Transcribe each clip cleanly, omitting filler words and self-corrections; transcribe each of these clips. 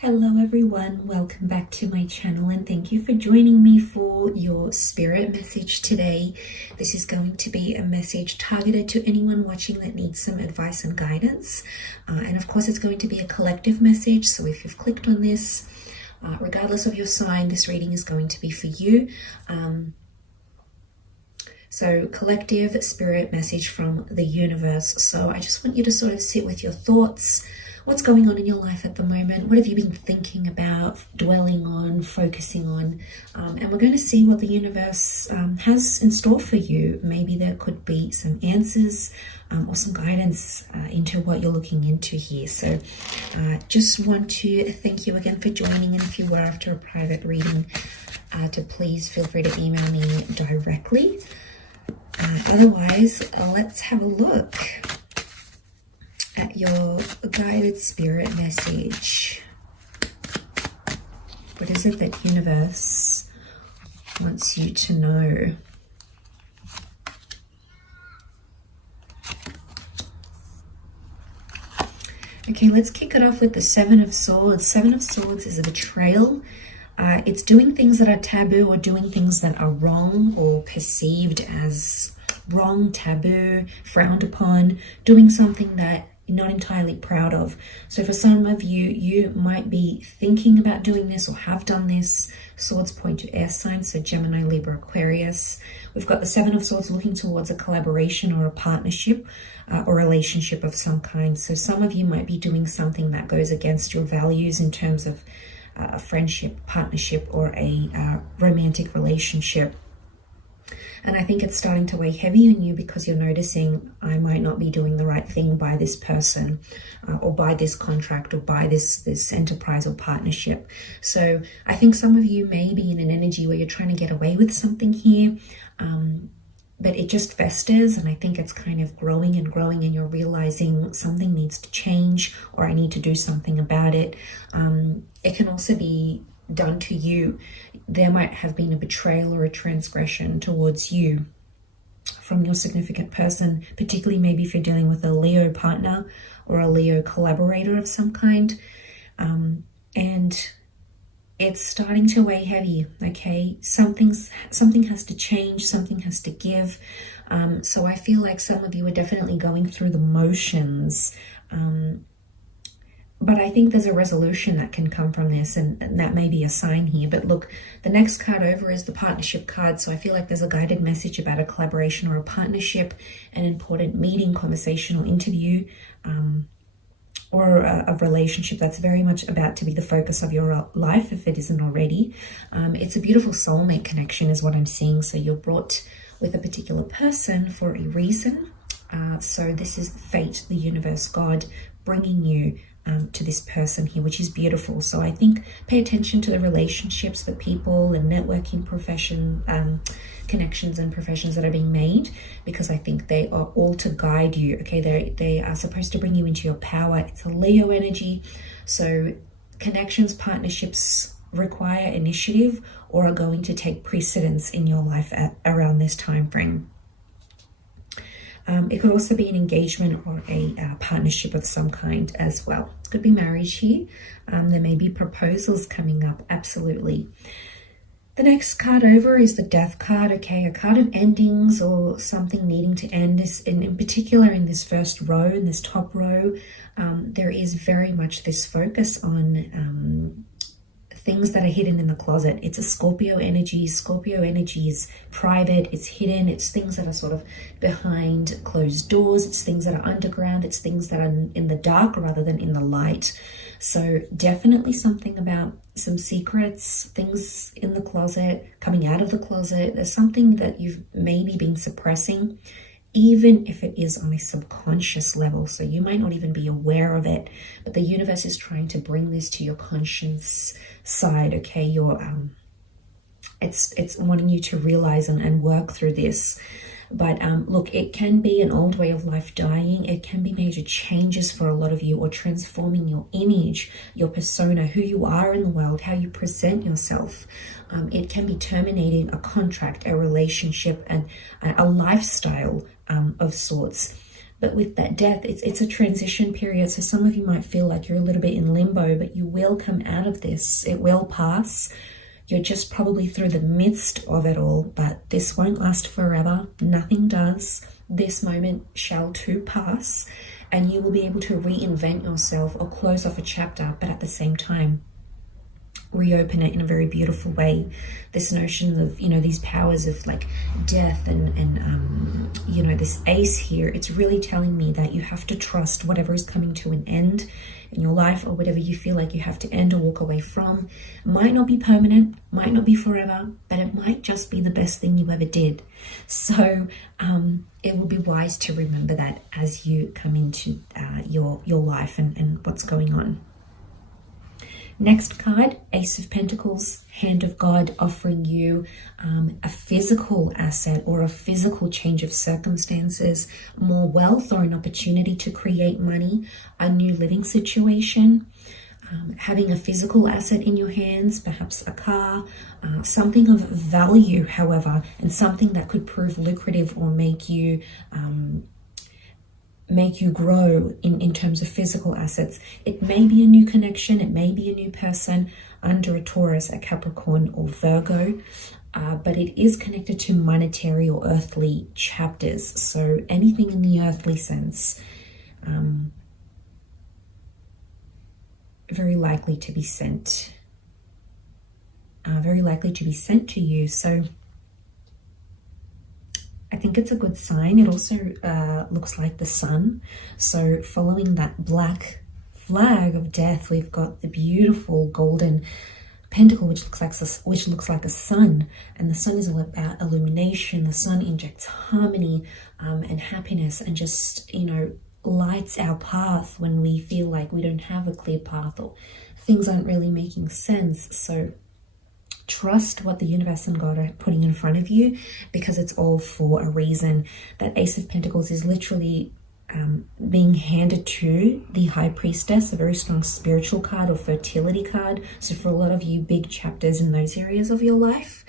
Hello everyone, welcome back to my channel and thank you for joining me for your spirit message today. This is going to be a message targeted to anyone watching that needs some advice and guidance. And of course it's going to be a collective message, so if you've clicked on this, regardless of your sign, this reading is going to be for you. So collective spirit message from the universe. So I just want you to sort of sit with your thoughts. What's going on in your life at the moment? What have you been thinking about, dwelling on, focusing on? And we're going to see what the universe has in store for you. Maybe there could be some answers or some guidance into what you're looking into here. So just want to thank you again for joining. And if you were after a private reading, to please feel free to email me directly. Otherwise, let's have a look at your guided spirit message. What is it that universe wants you to know? Okay, let's kick it off with the Seven of Swords. Seven of Swords is a betrayal. It's doing things that are taboo or doing things that are wrong or perceived as wrong, taboo, frowned upon, doing something that you're not entirely proud of. So for some of you, you might be thinking about doing this or have done this. Swords point to air signs, so Gemini, Libra, Aquarius. We've got the Seven of Swords looking towards a collaboration or a partnership or relationship of some kind. So some of you might be doing something that goes against your values in terms of a friendship, partnership, or a romantic relationship. And I think it's starting to weigh heavy on you because you're noticing, I might not be doing the right thing by this person or by this contract or by this enterprise or partnership. So I think some of you may be in an energy where you're trying to get away with something here, but it just festers, and I think it's kind of growing and growing, and you're realizing something needs to change or I need to do something about it. It can also be done to you. There might have been a betrayal or a transgression towards you from your significant person, particularly maybe if you're dealing with a Leo partner or a Leo collaborator of some kind. And it's starting to weigh heavy, okay? Something has to change, something has to give. So I feel like some of you are definitely going through the motions, but I think there's a resolution that can come from this, and that may be a sign here. But look, the next card over is the partnership card. So I feel like there's a guided message about a collaboration or a partnership, an important meeting, conversation, or interview, or a relationship that's very much about to be the focus of your life, if it isn't already. It's a beautiful soulmate connection is what I'm seeing. So you're brought with a particular person for a reason. So this is fate, the universe, God bringing you to this person here, which is beautiful. So I think pay attention to the relationships, the people and networking connections and professions that are being made, because I think they are all to guide you. Okay, they are supposed to bring you into your power. It's a Leo energy. So connections, partnerships require initiative or are going to take precedence in your life around this time frame. It could also be an engagement or a partnership of some kind as well. It could be marriage here. There may be proposals coming up, absolutely. The next card over is the Death card, okay? A card of endings or something needing to end. In particular, in this first row, in this top row, there is very much this focus on things that are hidden in the closet. It's a Scorpio energy. Scorpio energy is private, it's hidden, it's things that are sort of behind closed doors, it's things that are underground, it's things that are in the dark rather than in the light. So definitely something about some secrets, things in the closet, coming out of the closet. There's something that you've maybe been suppressing, even if it is on a subconscious level. So you might not even be aware of it, but the universe is trying to bring this to your conscious side, okay? It's wanting you to realize and work through this. But look, it can be an old way of life dying. It can be major changes for a lot of you, or transforming your image, your persona, who you are in the world, how you present yourself. It can be terminating a contract, a relationship, and a lifestyle of sorts. But with that death, it's a transition period. So some of you might feel like you're a little bit in limbo, but you will come out of this. It will pass. You're just probably through the midst of it all, but this won't last forever. Nothing does. This moment shall too pass, and you will be able to reinvent yourself or close off a chapter, but at the same time, reopen it in a very beautiful way. This notion of, you know, these powers of like death and you know, this ace here, it's really telling me that you have to trust whatever is coming to an end in your life, or whatever you feel like you have to end or walk away from. It might not be permanent, might not be forever, but it might just be the best thing you ever did. So it will be wise to remember that as you come into your life and what's going on. Next card, Ace of Pentacles, Hand of God, offering you a physical asset or a physical change of circumstances, more wealth or an opportunity to create money, a new living situation, having a physical asset in your hands, perhaps a car, something of value, however, and something that could prove lucrative or make you grow in terms of physical assets. It may be a new connection, it may be a new person under a Taurus, a Capricorn, or Virgo, but it is connected to monetary or earthly chapters. So anything in the earthly sense, very likely to be sent to you. So I think it's a good sign. It also looks like the sun. So following that black flag of death, we've got the beautiful golden pentacle, which looks like a sun. And the sun is all about illumination. The sun injects harmony and happiness, and just, you know, lights our path when we feel like we don't have a clear path or things aren't really making sense. So trust what the universe and God are putting in front of you, because it's all for a reason. That Ace of Pentacles is literally being handed to the High Priestess, a very strong spiritual card or fertility card. So for a lot of you, big chapters in those areas of your life.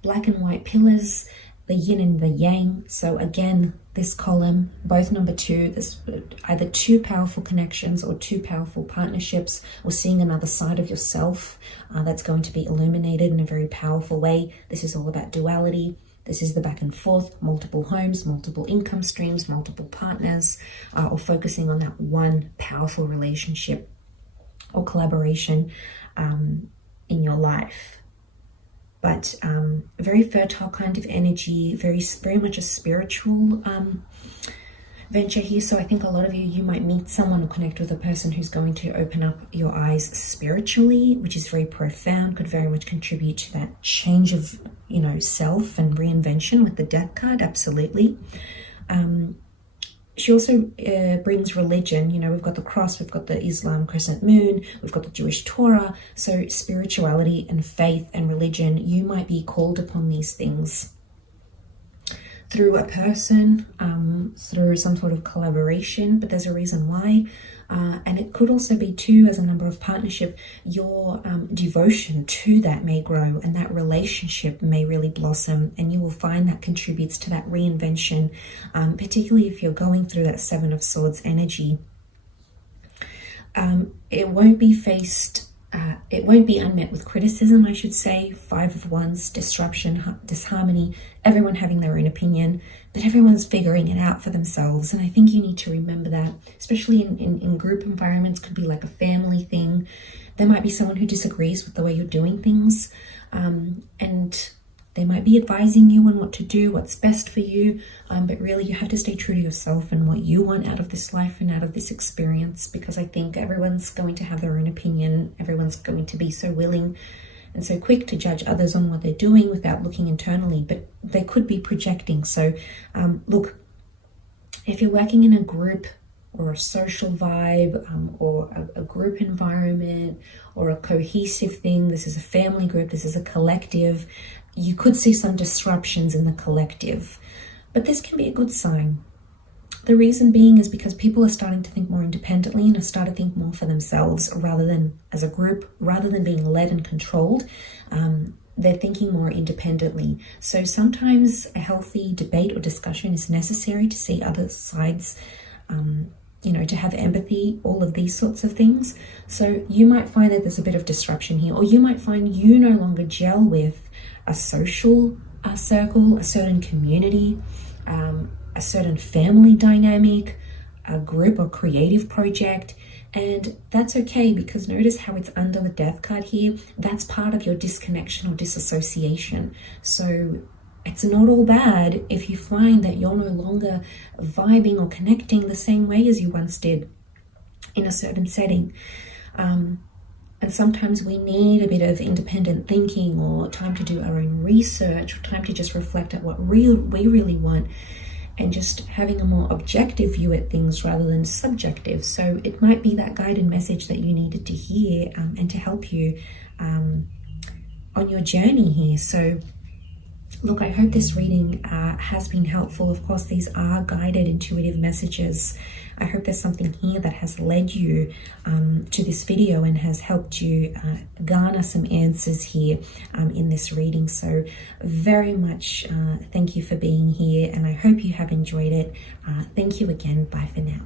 Black and white pillars, the yin and the yang. So again, this column, both number 2, there's either 2 powerful connections or 2 powerful partnerships, or seeing another side of yourself that's going to be illuminated in a very powerful way. This is all about duality. This is the back and forth, multiple homes, multiple income streams, multiple partners, or focusing on that one powerful relationship or collaboration in your life. But a very fertile kind of energy, very much a spiritual venture here. So I think a lot of you might meet someone or connect with a person who's going to open up your eyes spiritually, which is very profound, could very much contribute to that change of, you know, self and reinvention with the Death card, absolutely. She also brings religion. You know, we've got the cross, we've got the Islam crescent moon, we've got the Jewish Torah. So spirituality and faith and religion, you might be called upon these things through a person, through some sort of collaboration, but there's a reason why. And it could also be too, as a number of partnership, your devotion to that may grow, and that relationship may really blossom, and you will find that contributes to that reinvention, particularly if you're going through that 7 of Swords energy. It won't be unmet with criticism, I should say. 5 of Wands, disruption, disharmony, everyone having their own opinion, but everyone's figuring it out for themselves. And I think you need to remember that, especially in group environments. Could be like a family thing. There might be someone who disagrees with the way you're doing things, and they might be advising you on what to do, what's best for you, but really you have to stay true to yourself and what you want out of this life and out of this experience, because I think everyone's going to have their own opinion. Everyone's going to be so willing and so quick to judge others on what they're doing without looking internally, but they could be projecting. So look, if you're working in a group or a social vibe, or a group environment or a cohesive thing, this is a family group, this is a collective, you could see some disruptions in the collective, but this can be a good sign. The reason being is because people are starting to think more independently and are starting to think more for themselves rather than as a group, rather than being led and controlled. They're thinking more independently. So sometimes a healthy debate or discussion is necessary to see other sides you know, to have empathy, all of these sorts of things. So you might find that there's a bit of disruption here, or you might find you no longer gel with a social circle, a certain community, a certain family dynamic, a group or creative project. And that's okay, because notice how it's under the death card here. That's part of your disconnection or disassociation. So it's not all bad if you find that you're no longer vibing or connecting the same way as you once did in a certain setting. And sometimes we need a bit of independent thinking, or time to do our own research, or time to just reflect at what we really want, and just having a more objective view at things rather than subjective. So it might be that guided message that you needed to hear, and to help you on your journey here. So look, I hope this reading has been helpful. Of course, these are guided intuitive messages. I hope there's something here that has led you to this video and has helped you garner some answers here in this reading. So very much thank you for being here, and I hope you have enjoyed it. Thank you again. Bye for now.